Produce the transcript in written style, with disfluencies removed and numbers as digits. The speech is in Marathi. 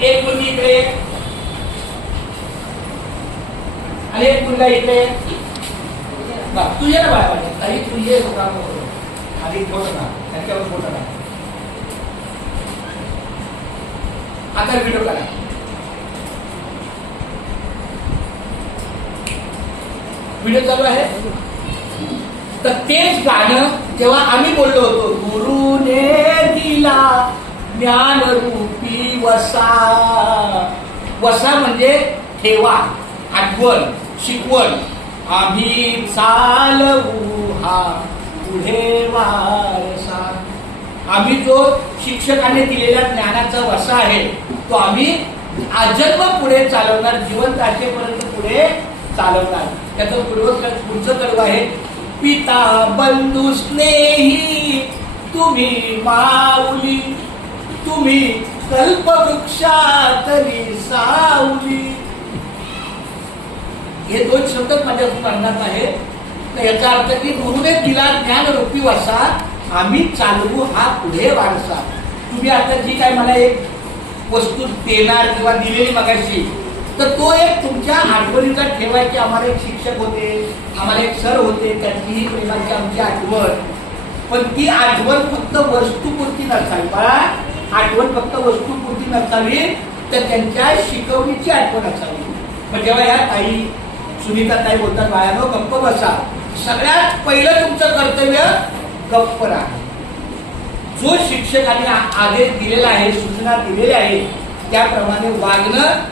एक मुलगी इकडे आणि एक मुलगा इकडे. तू ये ना बाळा, काही तू ये आधी थोडं ना त्यांच्यावर फोटो ना. आता व्हिडिओ करा. व्हिडिओ चालू आहे. तर तेच गाणं जेव्हा आम्ही बोललो होतो, गुरुने दिला ज्ञान रूपी वसा. वसा म्हणजे ठेवा, आठवण, शिकवण. आम्ही चालवू हा पुढे वारसा. आम्ही जो शिक्षकाने दिलेला ज्ञानाचा वसा आहे तो आम्ही आजन्म पुढे चालवणार, जिवंत असेपर्यंत पुढे चालवणार. त्याचं पुढचं कडव आहे, पिता बंधू स्नेही तुम्ही माऊली, तुम्ही कल्पवृक्षातली सावली. हे दोन शब्द माझ्या अंगात आहे. तर याचा अर्थ की गुरुने दिला ज्ञान रूपी वसा, आम्ही चालवू हा पुढे वारसा. तुम्ही आता जी काय मला एक वस्तू देणार किंवा दिलेली मगाशी, तर तो एक तुमच्या आठवणीचा ठेवाय की आम्हाला एक शिक्षक होते, आम्हाला एक सर होते, त्यांचीही प्रेमाची आमची आठवण. पण ती आठवण फक्त वस्तूपुरती नसावी बाळा. आठवण फक्त वस्तूपुरती नसावी, तर त्यांच्या शिकवणीची आठवण असावी. मग जेव्हा या ताई सुनीता ताई बोलतात, बाळानो गप्प बसा, सगळ्यात पहिलं तुमचं कर्तव्य गप्प राहा. जो शिक्षकाने आदेश दिलेला आहे, सूचना दिलेल्या आहे त्याप्रमाणे वागणं